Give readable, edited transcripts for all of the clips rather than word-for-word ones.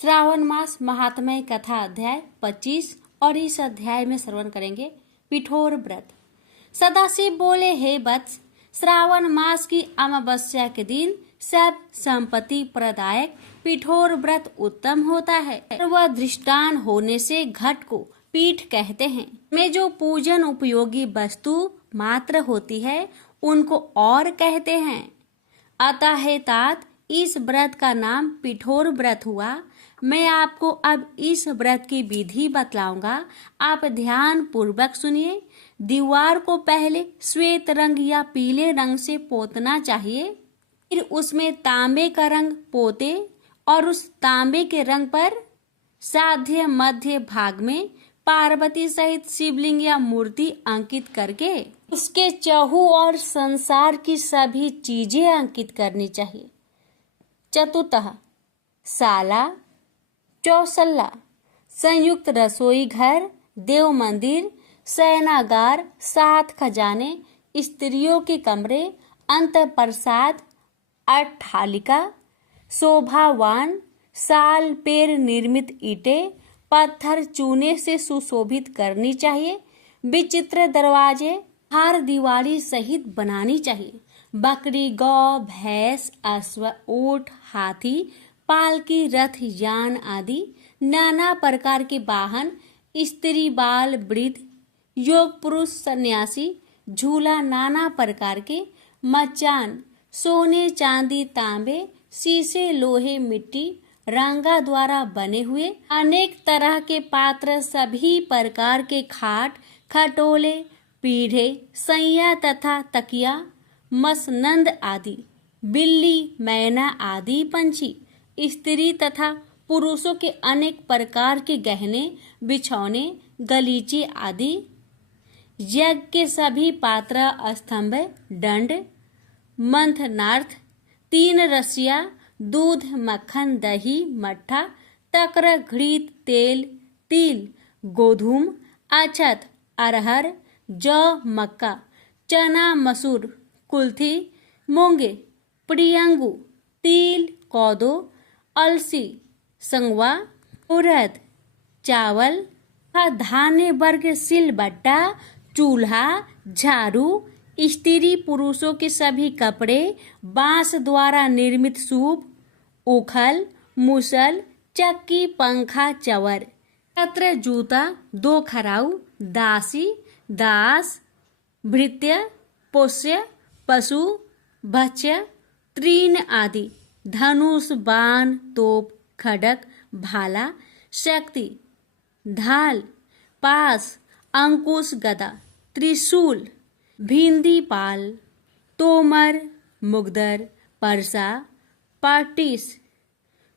श्रावण मास महात्म्य कथा अध्याय 25 और इस अध्याय में श्रवण करेंगे पिठोर व्रत। सदाशिव बोले, हे वत्स, श्रावण मास की अमावस्या के दिन सब संपत्ति प्रदायक पिठोर व्रत उत्तम होता है। वह दृष्टान होने से घट को पीठ कहते हैं। में जो पूजन उपयोगी वस्तु मात्र होती है उनको और कहते हैं। अतः है तात इस व्रत का नाम पिठोर व्रत हुआ। मैं आपको अब इस व्रत की विधि बतलाऊंगा, आप ध्यान पूर्वक सुनिए। दीवार को पहले श्वेत रंग या पीले रंग से पोतना चाहिए, फिर उसमें तांबे का रंग पोते और उस तांबे के रंग पर साध्य मध्य भाग में पार्वती सहित शिवलिंग या मूर्ति अंकित करके उसके चहु और संसार की सभी चीजें अंकित करनी चाहिए। चतुर्थः साला, चौसला, संयुक्त रसोई घर, देव मंदिर, शयनागार, 7 खजाने, स्त्रियों के कमरे, अंतःप्रसाद, अट्ठालिका, शोभावान, साल पेड़ निर्मित ईंटें पत्थर चूने से सुशोभित करनी चाहिए। विचित्र दरवाजे हर दीवारी सहित बनानी चाहिए। बकरी, गौ, भैंस, अश्व, ऊंट, हाथी, पालकी, रथ, यान आदि नाना प्रकार के वाहन, स्त्री, बाल, वृद्ध, योग पुरुष, सन्यासी, झूला, नाना प्रकार के मचान, सोने, चांदी, तांबे, शीशे, लोहे, मिट्टी, रंगा द्वारा बने हुए अनेक तरह के पात्र, सभी प्रकार के खाट, खटोले, पीढ़े, सैया तथा तकिया, मसनंद आदि, बिल्ली, मैना आदि पंछी, स्त्री तथा पुरुषों के अनेक प्रकार के गहने, बिछौने, गलीचे आदि, यज्ञ के सभी पात्र, स्तंभ, दंड, मंथनार्थ, 3 रस्सियां, दूध, मक्खन, दही, मट्ठा, तक्र, घृत, तेल, तिल, गोधूम, अक्षत, अरहर, जौ, मक्का, चना, मसूर, कुल्थी, मूंगे, प्रियंगू, तिल, कोदो, अलसी, संगवा, उड़द, चावल, धान्य वर्ग, सिलबट्टा, चूल्हा, झाड़ू, स्त्री पुरुषों के सभी कपड़े, बांस द्वारा निर्मित सूप, उखल, मुसल, चक्की, पंखा, चवर, छत्र, जूता, 2 खराऊ, दासी, दास, भृत्य, पोष्य, पशु, भक्ष्य, तृण आदि, धनुष, बाण, तोप, खड्ग, भाला, शक्ति, ढाल, पास, अंकुश, गदा, त्रिशूल, भिंदी, पाल, तोमर, मुगदर, परसा, पाटिस,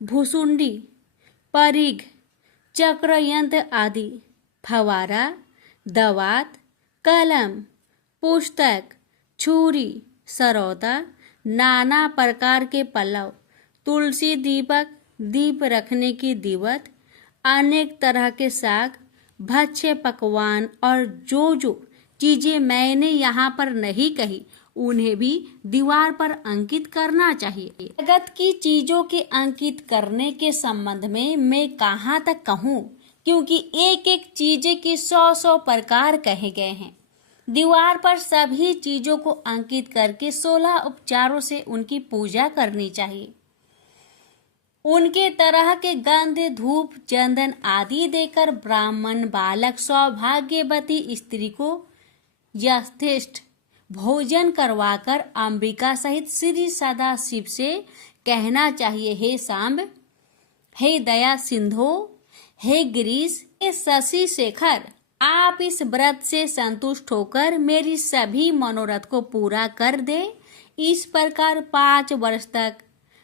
भुसुंडी, परिघ, चक्रयंत्र आदि, फवारा, दवात, कलम, पुस्तक, छुरी, सरौता, नाना प्रकार के पल्लव, तुलसी, दीपक, दीप रखने की दीवत, अनेक तरह के साग, भक्ष्य पकवान और जो चीजें मैंने यहाँ पर नहीं कही उन्हें भी दीवार पर अंकित करना चाहिए। जगत की चीजों के अंकित करने के संबंध में मैं कहाँ तक कहूँ, क्योंकि एक एक चीजें के 100 प्रकार कहे गए हैं। दीवार पर सभी चीजों को अंकित करके 16 उपचारों से उनकी पूजा करनी चाहिए। उनके तरह के गंध, धूप, चंदन आदि देकर ब्राह्मण बालक, सौभाग्यवती स्त्री को यथेष्ट भोजन करवाकर अंबिका सहित श्री सदाशिव से कहना चाहिए, हे सांब, हे दया सिंधो, हे गिरीश, हे शशि शेखर, आप इस व्रत से संतुष्ट होकर मेरी सभी मनोरथ को पूरा कर दे। इस प्रकार 5 वर्ष तक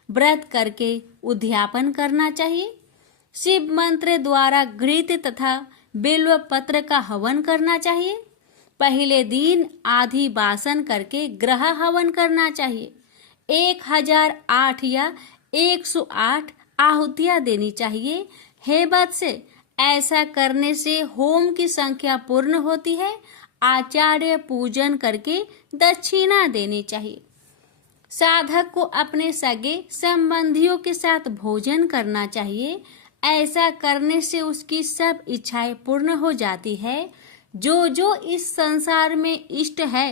व्रत करके उद्यापन करना चाहिए। शिव मंत्र द्वारा घृत तथा बेल्व पत्र का हवन करना चाहिए। पहले दिन आधी वासन करके ग्रह हवन करना चाहिए। 1008 या 108 आहुतियां देनी चाहिए। हे वत्स, ऐसा करने से होम की संख्या पूर्ण होती है। आचार्य पूजन करके दक्षिणा देनी चाहिए। साधक को अपने सगे संबंधियों के साथ भोजन करना चाहिए। ऐसा करने से उसकी सब इच्छाएं पूर्ण हो जाती है। जो जो इस संसार में इष्ट है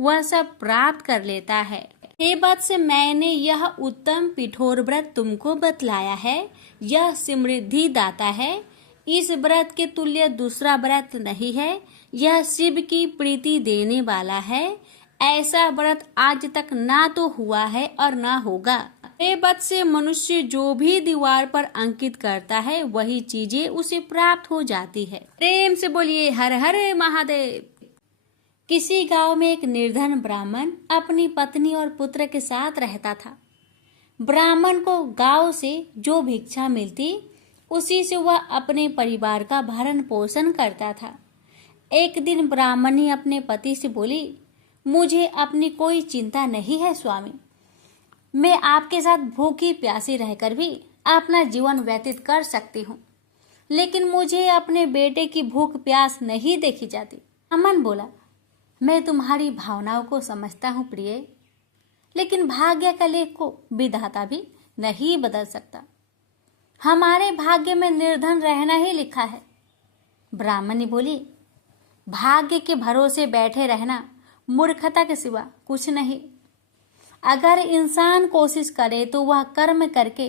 वह सब प्राप्त कर लेता है। हे वत्स, मैंने यह उत्तम पिठोर व्रत तुमको बतलाया है। यह समृद्धि दाता है। इस व्रत के तुल्य दूसरा व्रत नहीं है। यह शिव की प्रीति देने वाला है। ऐसा व्रत आज तक ना तो हुआ है और ना होगा। हे वत्स, मनुष्य जो भी दीवार पर अंकित करता है वही चीजें उसे प्राप्त हो जाती है। प्रेम से बोलिए हर हर महादेव। किसी गांव में एक निर्धन ब्राह्मण अपनी पत्नी और पुत्र के साथ रहता था। ब्राह्मण को गांव से जो भिक्षा मिलती उसी से वह अपने परिवार का भरण पोषण करता था। एक दिन ब्राह्मणी अपने पति से बोली, मुझे अपनी कोई चिंता नहीं है स्वामी। मैं आपके साथ भूखी प्यासी रहकर भी अपना जीवन व्यतीत कर सकती हूँ, लेकिन मुझे अपने बेटे की भूख प्यास नहीं देखी जाती। अमन बोला, मैं तुम्हारी भावनाओं को समझता हूँ प्रिय, लेकिन भाग्य का लेख को विधाता भी नहीं बदल सकता। हमारे भाग्य में निर्धन रहना ही लिखा है। ब्राह्मणी बोली, भाग्य के भरोसे बैठे रहना मूर्खता के सिवा कुछ नहीं। अगर इंसान कोशिश करे तो वह कर्म करके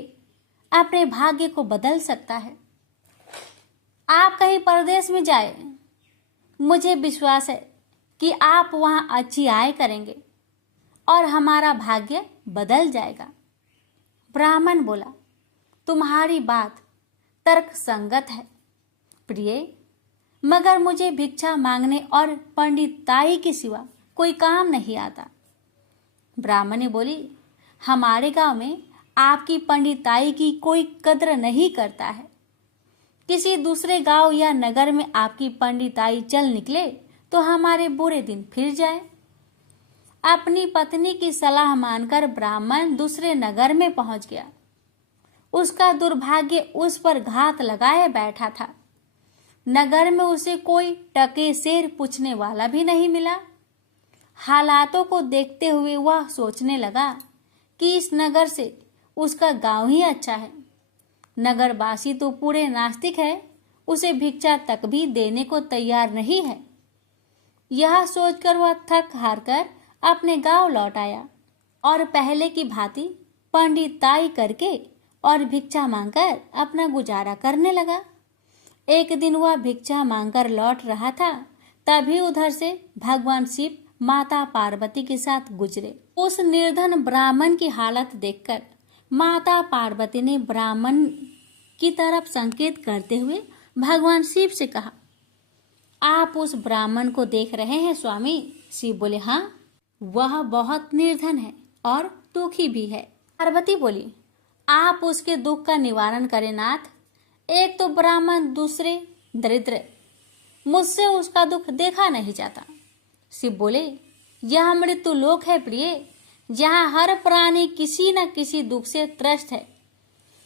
अपने भाग्य को बदल सकता है। आप कहीं परदेश में जाए, मुझे विश्वास है कि आप वहां अच्छी आय करेंगे और हमारा भाग्य बदल जाएगा। ब्राह्मण बोला, तुम्हारी बात तर्क संगत है प्रिय, मगर मुझे भिक्षा मांगने और पंडिताई के सिवा कोई काम नहीं आता। ब्राह्मणी बोली, हमारे गांव में आपकी पंडिताई की कोई कद्र नहीं करता है। किसी दूसरे गांव या नगर में आपकी पंडिताई चल निकले तो हमारे बुरे दिन फिर जाए। अपनी पत्नी की सलाह मानकर ब्राह्मण दूसरे नगर में पहुंच गया। उसका दुर्भाग्य उस पर घात लगाए बैठा था। नगर में उसे कोई टके सेर पूछने वाला भी नहीं मिला। हालातों को देखते हुए वह सोचने लगा कि इस नगर से उसका गांव ही अच्छा है। नगरवासी तो पूरे नास्तिक है, उसे भिक्षा तक भी देने को तैयार नहीं है। यह सोचकर वह थक हार कर अपने गांव लौट आया और पहले की भांति पंडिताई करके और भिक्षा मांगकर अपना गुजारा करने लगा। एक दिन वह भिक्षा मांगकर लौट रहा था, तभी उधर से भगवान शिव माता पार्वती के साथ गुजरे। उस निर्धन ब्राह्मण की हालत देखकर माता पार्वती ने ब्राह्मण की तरफ संकेत करते हुए भगवान शिव से कहा, आप उस ब्राह्मण को देख रहे हैं स्वामी? शिव बोले, हाँ, वह बहुत निर्धन है और दुखी भी है। पार्वती बोली, आप उसके दुख का निवारण करें नाथ। एक तो ब्राह्मण, दूसरे दरिद्र, मुझसे उसका दुख देखा नहीं जाता। शिव बोले, यह मृत्यु लोक है प्रिय, जहाँ हर प्राणी किसी न किसी दुख से त्रस्त है।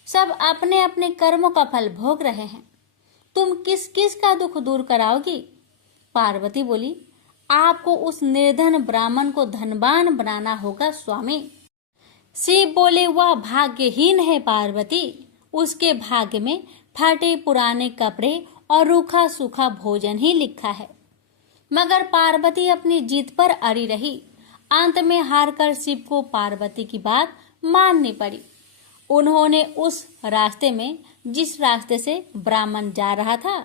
सब अपने अपने कर्मों का फल भोग रहे हैं। तुम किस किस का दुख दूर कराओगी? पार्वती बोली, आपको उस निर्धन ब्राह्मण को धनवान बनाना होगा स्वामी। शिव बोले, वह भाग्यहीन है पार्वती। उसके भाग्य में फटे पुराने कपड़े और रूखा सूखा भोजन ही लिखा है। मगर पार्वती अपनी जीत पर अड़ी रही। अंत में हारकर शिव को पार्वती की बात माननी पड़ी। उन्होंने उस रास्ते में, जिस रास्ते से ब्राह्मण जा रहा था,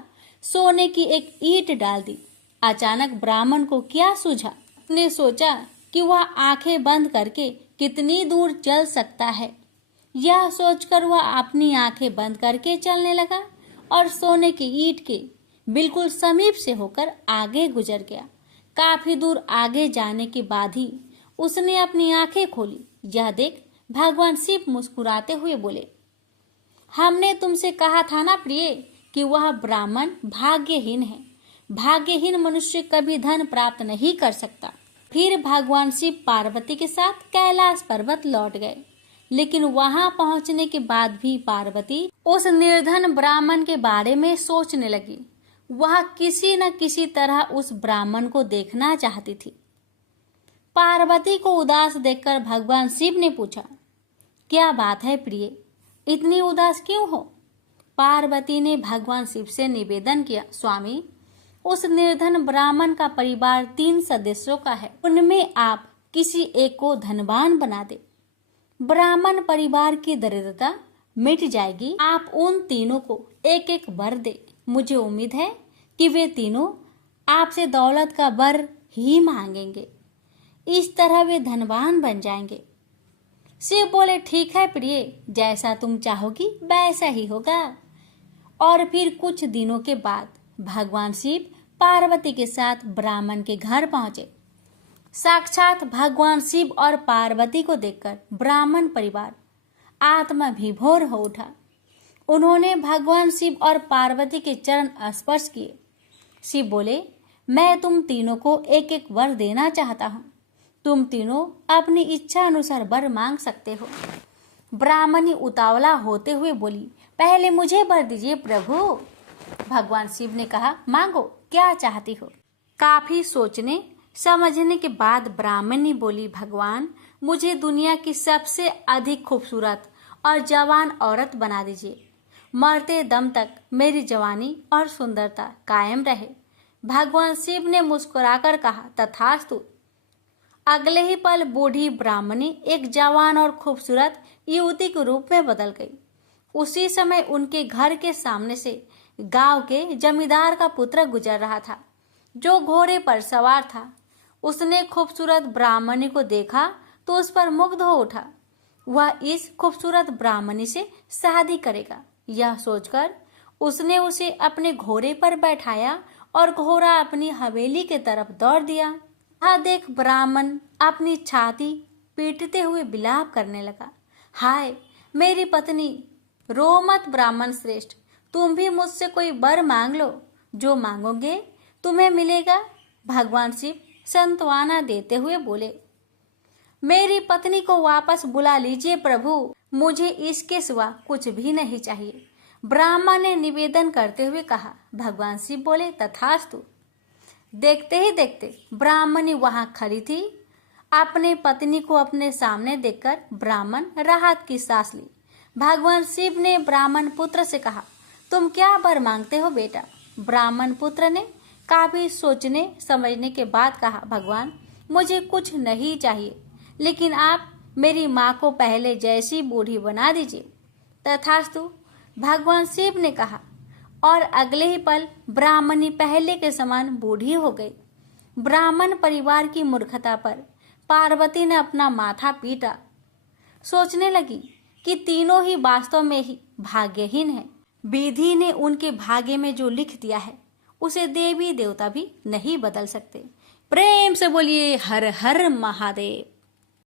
सोने की एक ईंट डाल दी। अचानक ब्राह्मण को क्या सूझा? उसने सोचा कि वह आंखें बंद करके कितनी दूर चल सकता है। यह सोचकर वह अपनी आंखें बंद करके चलने लगा और सोने की ईंट के बिल्कुल समीप से होकर आगे गुजर गया। काफी दूर आगे जाने के बाद ही उसने अपनी आंखें खोली। यह देख भगवान शिव मुस्कुराते हुए बोले, हमने तुमसे कहा था ना प्रिय कि वह ब्राह्मण भाग्यहीन है। भाग्यहीन मनुष्य कभी धन प्राप्त नहीं कर सकता। फिर भगवान शिव पार्वती के साथ कैलाश पर्वत लौट गए, लेकिन वहां पहुंचने के बाद भी पार्वती उस निर्धन ब्राह्मण के बारे में सोचने लगी। वह किसी न किसी तरह उस ब्राह्मण को देखना चाहती थी। पार्वती को उदास देखकर भगवान शिव ने पूछा, क्या बात है प्रिय, इतनी उदास क्यों हो? पार्वती ने भगवान शिव से निवेदन किया, स्वामी, उस निर्धन ब्राह्मण का परिवार 3 सदस्यों का है, उनमें आप किसी एक को धनवान बना दे, ब्राह्मण परिवार की दरिद्रता मिट जाएगी। आप उन तीनों को एक एक वर दे। मुझे उम्मीद है कि वे तीनों आपसे दौलत का वर ही मांगेंगे, इस तरह वे धनवान बन जाएंगे। शिव बोले, ठीक है प्रिय, जैसा तुम चाहोगी वैसा ही होगा। और फिर कुछ दिनों के बाद भगवान शिव पार्वती के साथ ब्राह्मण के घर पहुंचे। साक्षात भगवान शिव और पार्वती को देखकर ब्राह्मण परिवार आत्मा विभोर हो उठा। उन्होंने भगवान शिव और पार्वती के चरण स्पर्श किए। शिव बोले, मैं तुम तीनों को एक एक वर देना चाहता हूँ। तुम तीनों अपनी इच्छा अनुसार वर मांग सकते हो। ब्राह्मणी उतावला होते हुए बोली, पहले मुझे वर दीजिए प्रभु। भगवान शिव ने कहा, मांगो, क्या चाहती हो। काफी सोचने समझने के बाद ब्राह्मणी बोली, भगवान, मुझे दुनिया की सबसे अधिक खूबसूरत और जवान औरत बना दीजिए। मरते दम तक मेरी जवानी और सुंदरता कायम रहे। भगवान शिव ने मुस्कुराकर कहा, तथास्तु। अगले ही पल बूढ़ी ब्राह्मणी एक जवान और खूबसूरत युवती के रूप में बदल गई। उसी समय उनके घर के सामने से गांव के जमींदार का पुत्र गुजर रहा था, जो घोड़े पर सवार था। उसने खूबसूरत ब्राह्मणी को देखा तो उस पर मुग्ध हो उठा। वह इस खूबसूरत ब्राह्मणी से शादी करेगा। यह सोचकर उसने उसे अपने घोड़े पर बैठाया और घोड़ा अपनी हवेली के तरफ दौड़ दिया। यह देख ब्राह्मण अपनी छाती पीटते हुए विलाप करने लगा, हाय मेरी पत्नी, रो मत ब्राह्मण श्रेष्ठ, तुम भी मुझसे कोई वर मांग लो, जो मांगोगे तुम्हें मिलेगा। भगवान शिव सांत्वना देते हुए बोले, मेरी पत्नी को वापस बुला लीजिए प्रभु, मुझे इसके सिवा कुछ भी नहीं चाहिए। ब्राह्मण ने निवेदन करते हुए कहा। भगवान शिव बोले, तथास्तु। देखते ही देखते ब्राह्मणी वहां खड़ी थी। अपने पत्नी को अपने सामने देखकर ब्राह्मण राहत की सांस ली। भगवान शिव ने ब्राह्मण पुत्र से कहा, तुम क्या वर मांगते हो बेटा। ब्राह्मण पुत्र ने काफी सोचने समझने के बाद कहा, भगवान, मुझे कुछ नहीं चाहिए, लेकिन आप मेरी माँ को पहले जैसी बूढ़ी बना दीजिए। तथास्तु। भगवान शिव ने कहा और अगले ही पल ब्राह्मणी पहले के समान बूढ़ी हो गई। ब्राह्मण परिवार की मूर्खता पर पार्वती ने अपना माथा पीटा। सोचने लगी कि तीनों ही वास्तव में ही भाग्यहीन हैं। विधि ने उनके भाग्य में जो लिख दिया है उसे देवी देवता भी नहीं बदल सकते। प्रेम से बोलिए हर हर महादेव।